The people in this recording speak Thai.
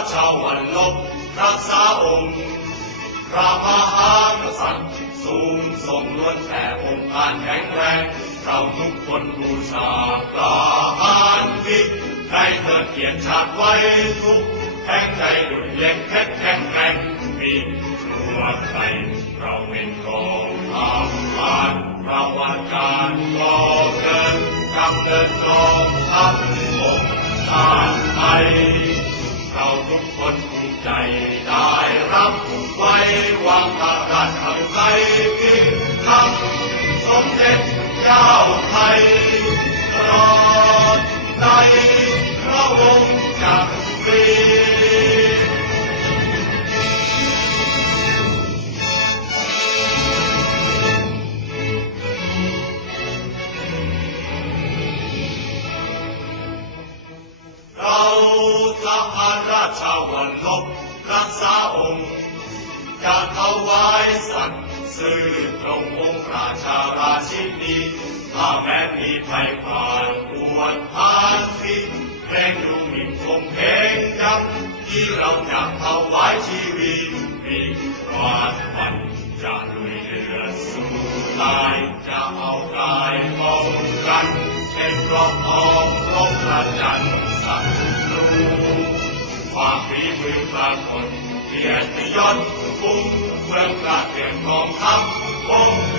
รักษาองค์ พระมหากษัตริย์สูงส่งล้วนแต่องค์การแข็งแรงเราทุกคนบูชาปราหารวิให้เทิดเกียรติชาติไว้ทุกแห่งใจดุจเล็กเพชรแข็งแกร่งมีครัวไทยเราเป็นกองทัพผ่านประวัติการก่อเกิดกำเนิดกองทัพองค์ชาติไทย เราทุกคนภูมิใจได้รับไว้วางพระราชาไทยพิทักษ์สมเด็จเจ้าไทยตลอดในพระองค์จักรี ทหารราชาวันลบรักษาองค์จะถวายสัตย์ซื่อตรงองค์ราชาราชินีถ้าแม้มีภัยผ่านปวดพานพิษเพลงดูหมิ่นคงเพลงยับที่เราจะถวายชีวิตมีควาดวันจะลุยเดือดสู้ตายจะเอากายป้องกันเป็นรอบทองลบประจันศัตรูความฝีมือปรากฏเกียรติยศคุ้มเมืองกาเตียงกองทัพองค์